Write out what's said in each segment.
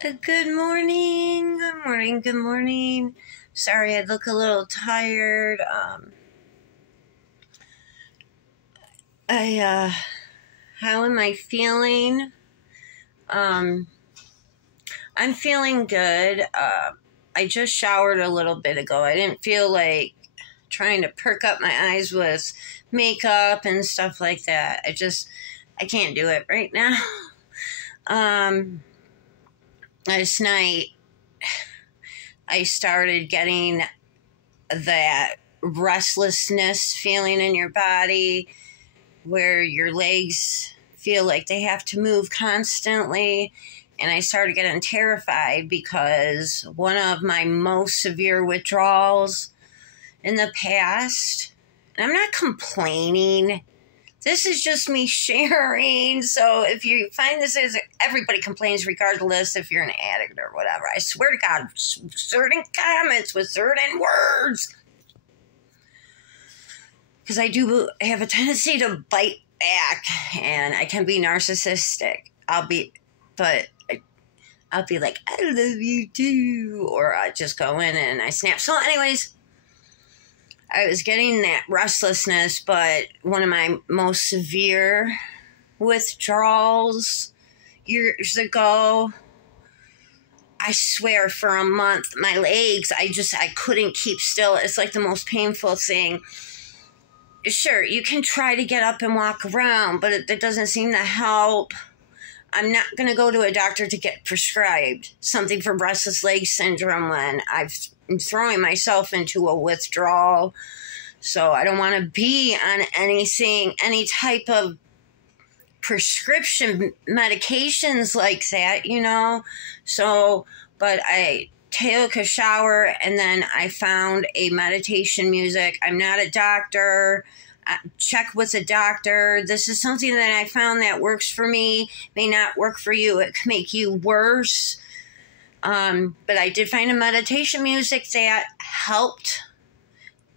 Good morning, good morning, good morning. Sorry, I look a little tired. How am I feeling? I'm feeling good. I just showered a little bit ago. I didn't feel like trying to perk up my eyes with makeup and stuff like that. I can't do it right now. Last night, I started getting that restlessness feeling in your body where your legs feel like they have to move constantly. And I started getting terrified because one of my most severe withdrawals in the past, and I'm not complaining, this is just me sharing. So if you find this is, everybody complains regardless if you're an addict or whatever. I swear to God, certain comments with certain words. Because I do have a tendency to bite back and I can be narcissistic. I'll be like, I love you too. Or I just go in and I snap. So anyways, I was getting that restlessness, but one of my most severe withdrawals years ago, I swear for a month, my legs, I couldn't keep still. It's like the most painful thing. Sure, you can try to get up and walk around, but it doesn't seem to help. I'm not going to go to a doctor to get prescribed something for restless leg syndrome when I'm throwing myself into a withdrawal. So I don't want to be on anything, any type of prescription medications like that, you know. So, but I took a shower and then I found a meditation music. I'm not a doctor. Check with a doctor. This is something that I found that works for me. May not work for you. It can make you worse. But I did find a meditation music that helped.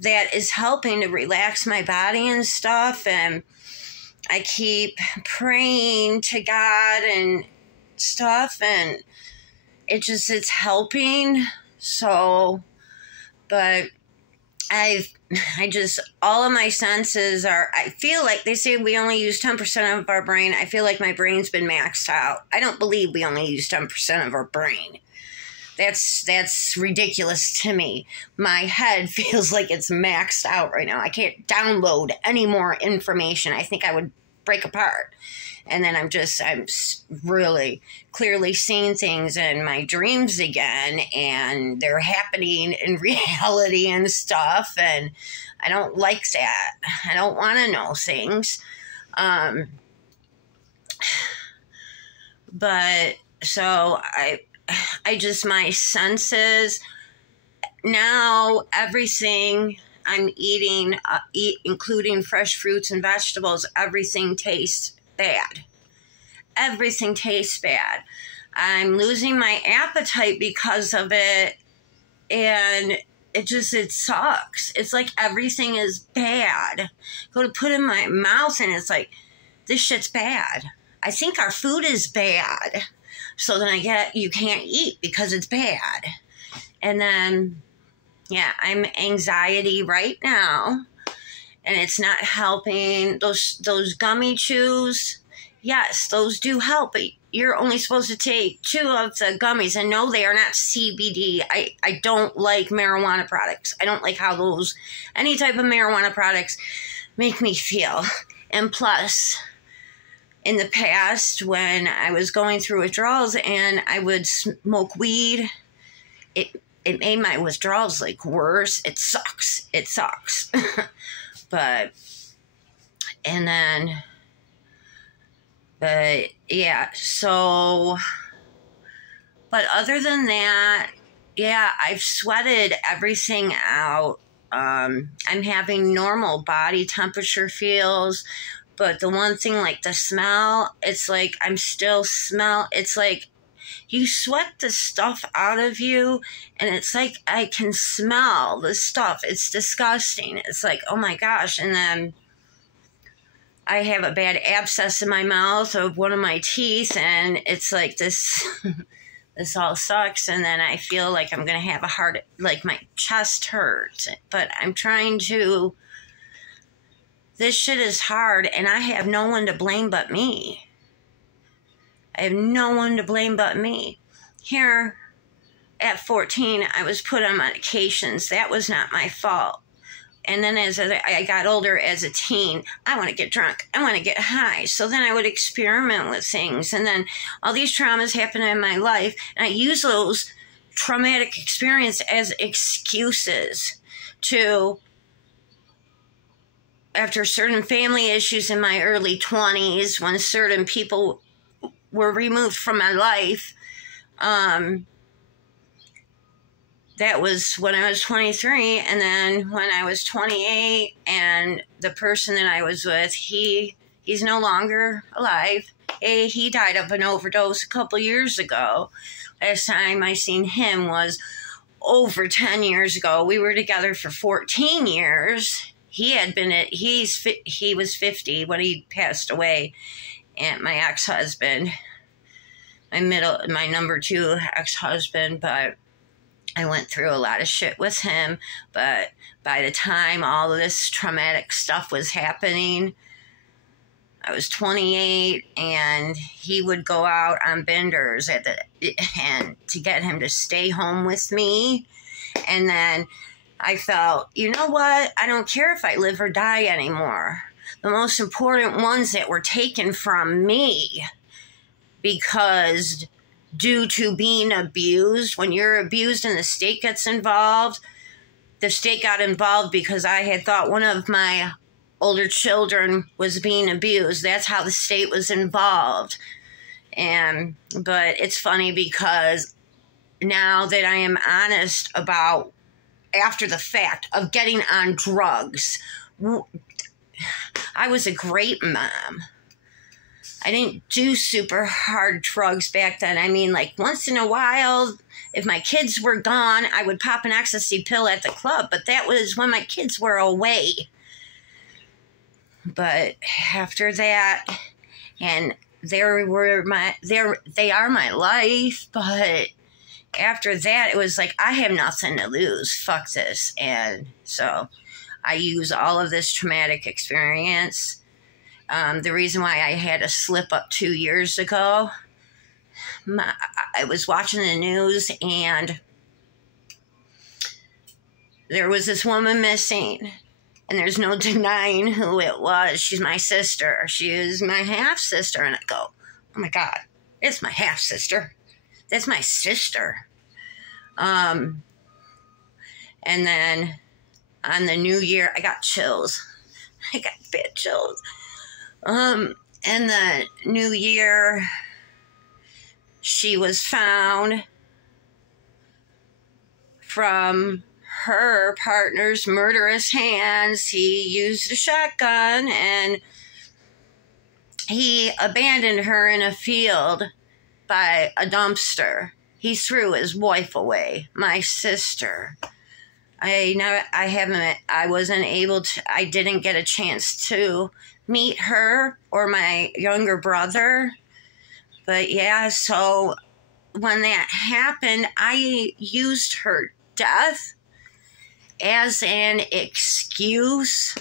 That is helping to relax my body and stuff. And I keep praying to God and stuff. And it's helping. So, but all of my senses are, I feel like they say we only use 10% of our brain. I feel like my brain's been maxed out. I don't believe we only use 10% of our brain. That's ridiculous to me. My head feels like it's maxed out right now. I can't download any more information. I think I would break apart. And then I'm really clearly seeing things in my dreams again, and they're happening in reality and stuff, and I don't like that. I don't want to know things. But so my senses, now everything I'm eating, including fresh fruits and vegetables, everything tastes bad. Everything tastes bad. I'm losing my appetite because of it, and it sucks. It's like everything is bad. Go to put it in my mouth and it's like, this shit's bad. I think our food is bad. So then you can't eat because it's bad. And then, yeah, I'm anxiety right now. And it's not helping. Those gummy chews, yes, those do help. But you're only supposed to take 2 of the gummies. And no, they are not CBD. I don't like marijuana products. I don't like how any type of marijuana products make me feel. And plus, in the past, when I was going through withdrawals and I would smoke weed, it made my withdrawals like worse. It sucks. It sucks. But yeah, so, but other than that, yeah, I've sweated everything out. I'm having normal body temperature feels, but the one thing, like the smell, it's like it's like you sweat the stuff out of you, and it's like I can smell the stuff. It's disgusting. It's like, oh my gosh. And then I have a bad abscess in my mouth of one of my teeth, and it's like this this all sucks. And then I feel like I'm going to have a heart, like my chest hurts. But I'm trying to, this shit is hard, and I have no one to blame but me. I have no one to blame but me. Here, at 14, I was put on medications. That was not my fault. And then as I got older, as a teen, I want to get drunk. I want to get high. So then I would experiment with things. And then all these traumas happened in my life. And I use those traumatic experiences as excuses to, after certain family issues in my early 20s, when certain people were removed from my life, that was when I was 23, and then when I was 28, and the person that I was with, he's no longer alive. He died of an overdose a couple years ago. Last time I seen him was over 10 years ago. We were together for 14 years. He was 50 when he passed away, and my ex-husband, my number 2 ex-husband, but I went through a lot of shit with him. But by the time all of this traumatic stuff was happening, I was 28, and he would go out on benders and to get him to stay home with me. And then I felt, you know what? I don't care if I live or die anymore. The most important ones that were taken from me, because due to being abused, when you're abused and the state gets involved, the state got involved because I had thought one of my older children was being abused. That's how the state was involved. But it's funny because now that I am honest about, after the fact of getting on drugs, I was a great mom. I didn't do super hard drugs back then. I mean, like, once in a while, if my kids were gone, I would pop an ecstasy pill at the club, but that was when my kids were away. But after that, and they are my life, but after that, it was like, I have nothing to lose. Fuck this. And so I use all of this traumatic experience. The reason why I had a slip up 2 years ago, I was watching the news, and there was this woman missing, and there's no denying who it was. She's my sister. She is my half-sister. And I go, oh my God, it's my half-sister. That's my sister. And then on the new year, I got chills. I got bad chills. In the new year, she was found from her partner's murderous hands. He used a shotgun, and he abandoned her in a field by a dumpster. He threw his wife away, my sister. I didn't get a chance to meet her or my younger brother. But yeah, so when that happened, I used her death as an excuse,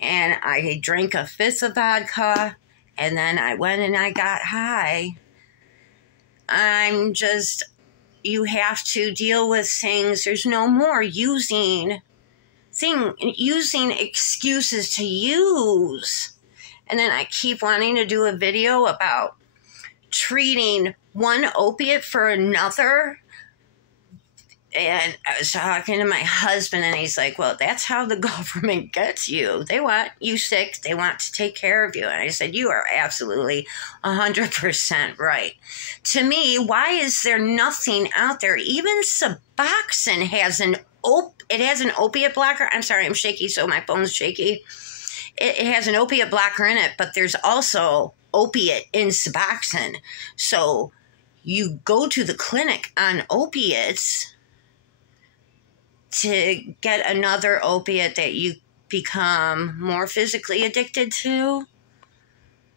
and I drank a fifth of vodka, and then I went and I got high. You have to deal with things. There's no more using excuses to use. And then I keep wanting to do a video about treating one opiate for another. And I was talking to my husband, and he's like, well, that's how the government gets you. They want you sick. They want to take care of you. And I said, you are absolutely 100% right. To me, why is there nothing out there? Even Suboxone has an opiate blocker. I'm sorry, I'm shaky, so my phone's shaky. It has an opiate blocker in it, but there's also opiate in Suboxone. So you go to the clinic on opiates to get another opiate that you become more physically addicted to,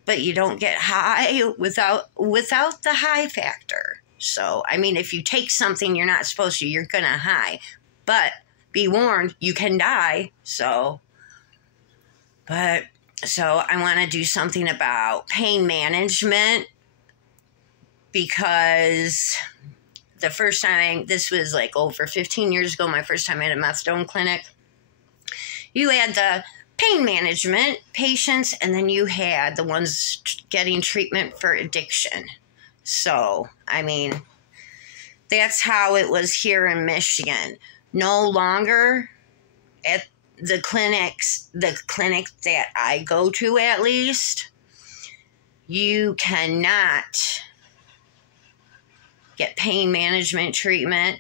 but you don't get high without the high factor. So, I mean, if you take something you're not supposed to, you're going to die. But be warned, you can die. So I want to do something about pain management, because the first time, this was like over 15 years ago, my first time at a methadone clinic, you had the pain management patients, and then you had the ones getting treatment for addiction. So, I mean, that's how it was here in Michigan. No longer at the clinic that I go to, at least, you cannot get pain management treatment.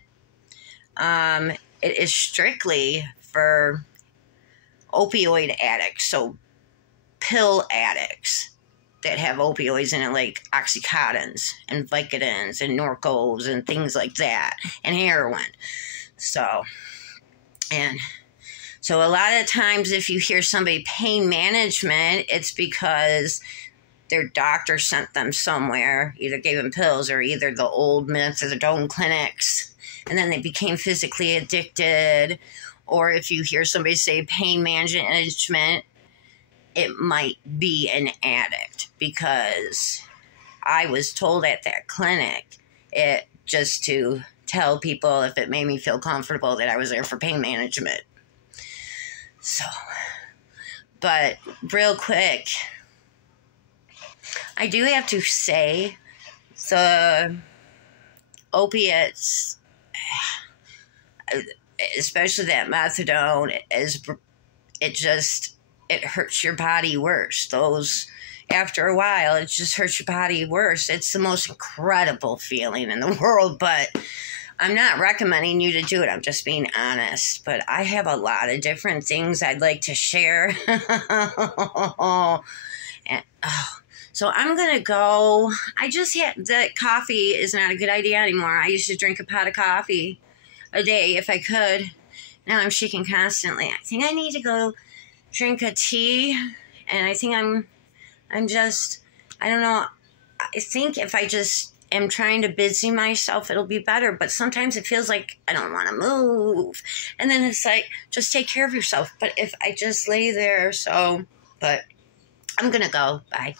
It is strictly for opioid addicts, so pill addicts that have opioids in it, like Oxycontins and Vicodins and Norcos and things like that, and heroin. So a lot of times if you hear somebody pain management, it's because their doctor sent them somewhere, either gave them pills or either the old methadone clinics, and then they became physically addicted. Or if you hear somebody say pain management, it might be an addict, because I was told at that clinic, it just to tell people, if it made me feel comfortable, that I was there for pain management. So, but real quick, I do have to say, the opiates, especially that methadone, it hurts your body worse. Those, after a while, it just hurts your body worse. It's the most incredible feeling in the world, but I'm not recommending you to do it. I'm just being honest. But I have a lot of different things I'd like to share. So I'm going to go. I just had that coffee is not a good idea anymore. I used to drink a pot of coffee a day if I could. Now I'm shaking constantly. I think I need to go drink a tea, and I think I'm just, I don't know, I think if I just am trying to busy myself, it'll be better, but sometimes it feels like I don't want to move, and then it's like, just take care of yourself. But if I just lay there, but I'm gonna go. Bye.